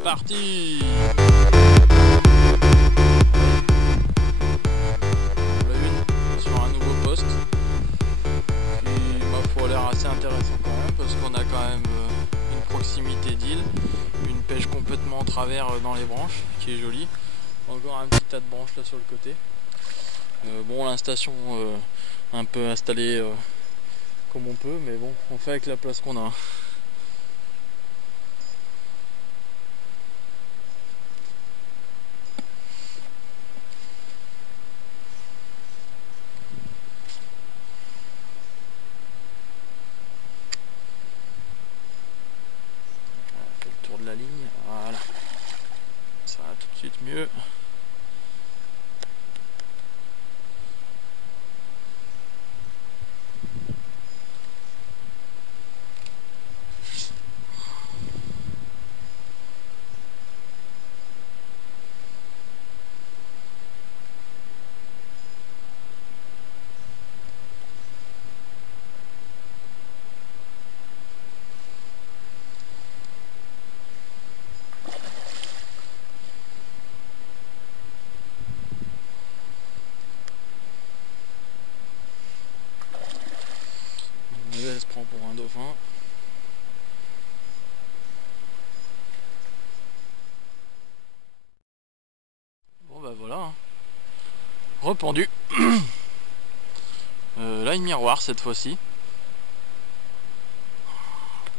parti. La une sur un nouveau poste qui, ma foi, a l'air assez intéressant quand même, parce qu'on a quand même une proximité d'île, une pêche complètement en travers dans les branches qui est jolie. Encore un petit tas de branches là sur le côté. Bon, l'instation un peu installée comme on peut, mais bon, on fait avec la place qu'on a. De la ligne, voilà, ça va tout de suite mieux. Elle se prend pour un dauphin. Bon bah voilà, hein. Rependu. Là une miroir cette fois-ci.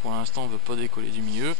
Pour l'instant on veut pas décoller du milieu.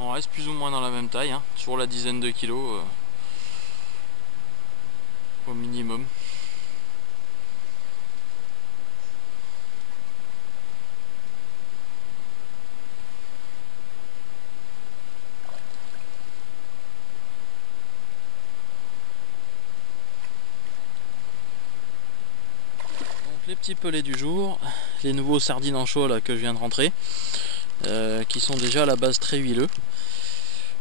On reste plus ou moins dans la même taille, hein, sur la dizaine de kilos au minimum. Donc les petits pelets du jour, les nouveaux sardines anchois là que je viens de rentrer, qui sont déjà à la base très huileux.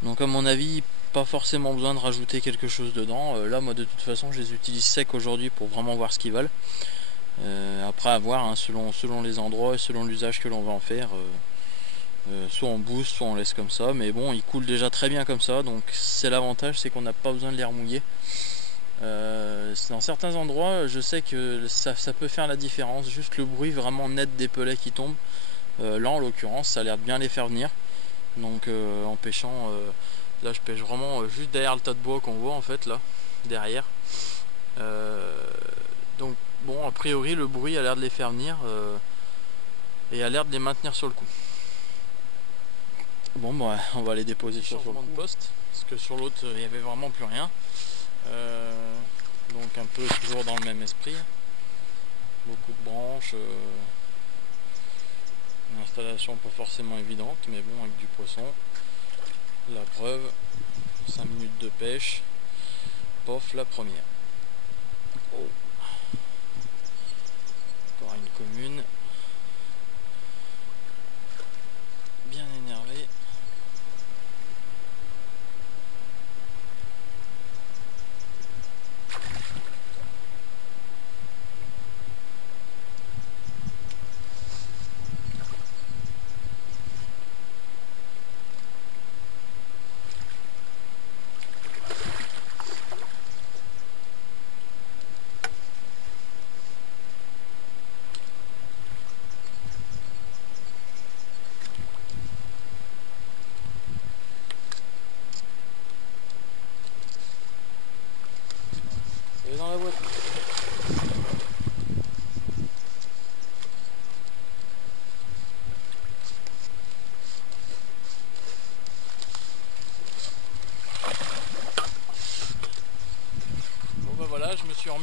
Donc à mon avis, pas forcément besoin de rajouter quelque chose dedans. Là moi de toute façon je les utilise secs aujourd'hui pour vraiment voir ce qu'ils valent. Après à voir, hein, selon les endroits et selon l'usage que l'on va en faire. Soit on booste, soit on laisse comme ça. Mais bon, ils coulent déjà très bien comme ça. Donc c'est l'avantage, c'est qu'on n'a pas besoin de les remouiller. Dans certains endroits, je sais que ça peut faire la différence. Juste le bruit vraiment net des pellets qui tombent. Là en l'occurrence, ça a l'air de bien les faire venir. Donc en pêchant, là je pêche vraiment juste derrière le tas de bois qu'on voit en fait là, derrière. Donc bon, a priori le bruit a l'air de les faire venir et a l'air de les maintenir sur le coup. Bon bah on va les déposer sur le poste, parce que sur l'autre il n'y avait vraiment plus rien. Donc un peu toujours dans le même esprit. Beaucoup de branches. Une installation pas forcément évidente, mais bon, avec du poisson. La preuve, 5 minutes de pêche, pof, la première. Oh. Encore une commune. Bien énervée.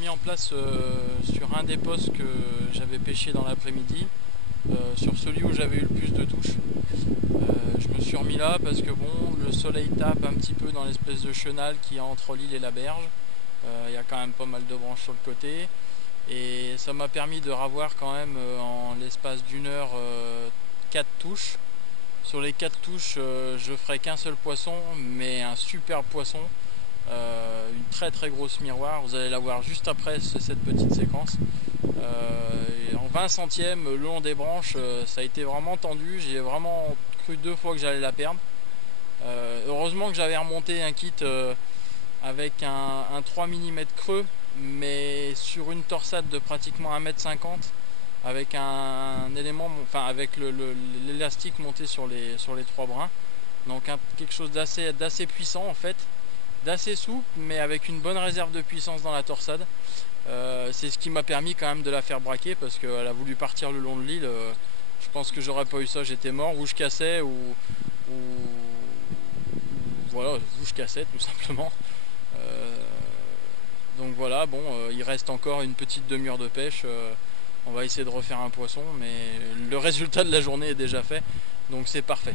mis en place sur un des postes que j'avais pêché dans l'après-midi, sur celui où j'avais eu le plus de touches. Je me suis remis là parce que bon, le soleil tape un petit peu dans l'espèce de chenal qui est entre l'île et la berge. Il y a quand même pas mal de branches sur le côté. Et ça m'a permis de ravoir quand même en l'espace d'une heure 4 touches. Sur les 4 touches, je ferai qu'un seul poisson, mais un superbe poisson. Une très très grosse miroir, vous allez la voir juste après cette petite séquence. En 20 centièmes le long des branches, ça a été vraiment tendu, j'ai vraiment cru 2 fois que j'allais la perdre. Heureusement que j'avais remonté un kit avec un 3 mm creux, mais sur une torsade de pratiquement 1,50 m, avec un élément, enfin avec l'élastique monté sur les 3 brins. Donc quelque chose d'assez puissant en fait, d'assez souple, mais avec une bonne réserve de puissance dans la torsade. C'est ce qui m'a permis quand même de la faire braquer, parce qu'elle a voulu partir le long de l'île. Je pense que j'aurais pas eu ça, j'étais mort, ou je cassais, ou voilà, ou je cassais tout simplement. Donc voilà, bon, il reste encore une petite demi-heure de pêche. On va essayer de refaire un poisson, mais le résultat de la journée est déjà fait, donc c'est parfait.